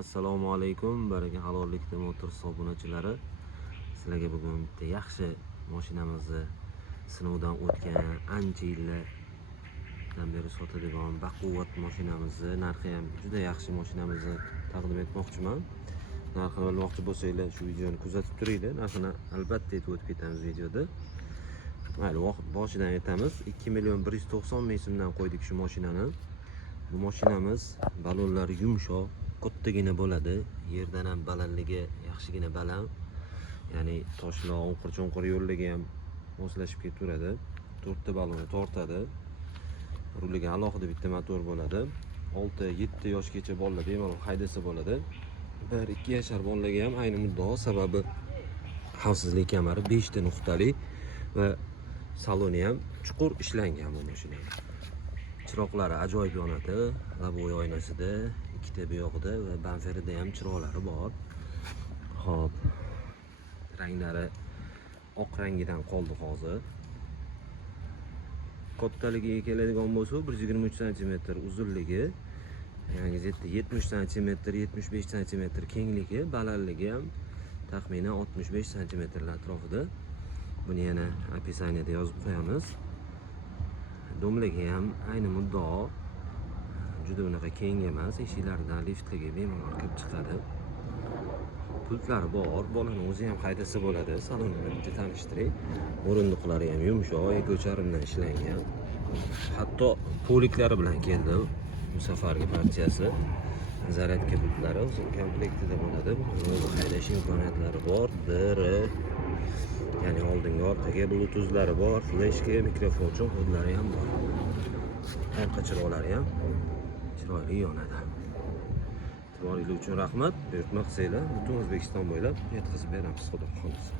Assalomu alaykum, baraka halollikda motor obunachilari. Sizlarga bugun bitta yaxshi mashinamizni sinovdan o'tgan, ancha yillardan beri sotadigan baquvvat mashinamizni, narxi ham juda yaxshi mashinamizni taqdim etmoqchiman. Narxini bilmoqchi bo'lsanglar, shu videoni kuzatib turinglar. Narxini albatta aytib o'tib ketamiz videoda. Mayli, boshidan aytamiz. 2.190.000 so'mdan qo'ydik shu mashinani. Bu mashinamiz balonlari yumshoq, kattagina bo'ladi. Yerdan ham balandligi yaxshigina baland. Ya'ni toshlar, o'nqir-cho'nqir yo'lligi ham moslashib ketaveradi. 4 ta balonni tortadi. Ruliga alohida bitta motor bo'ladi. 6-7 yoshgacha bolalar bemalol haydasa bo'ladi. 1-2 yashar bolalarga ham ayni muddao, sababi xavfsizlik kamari 5 ta nuqtali va saloni ham chuqur ishlangan bu mashinaga. Chiroqlari ajoyib yonadi, lobovoy oynasida, ikkita bu yoqda va bamperida ham chiroqlari bor. Xo'p, ranglari oq rangidan qoldi hozir. Kattaligiga keladigan bo'lsa, 123 cm uzunligi, yangi 70 cm, 75 cm kengligi, balandligi ham taxminan 65 cm atrofida. Buni yana opisaniyada yozib qo'yamiz. Do'mligi ham ayni muddao juda unaqa keng emas, eshiklaridan liftligi bemalol kirib chiqadi. Pultlari bor, bolani o'zi ham haydasa bo'ladi. Salonini bitta tanishtiring. O'rindiqlari ham yumshoq, egocharimdan ishlangan. Hatto poliklari bilan keldi bu safargi partiyasi. Zaryadka pultlari o'z komplektida bo'ladi. O'zi haydash imkoniyatlari bor. Ya'ni oldinga orqaga bluetooth'lari bor, fleshka, mikrofon cho'nqurlari ham bor. Orqa chiroqlari ham chiroyli yonadi. E'tiboringiz uchun rahmat. Buyurtma qilsanglar, butun O'zbekiston bo'ylab yetkazib beramiz, xudo xohlasa.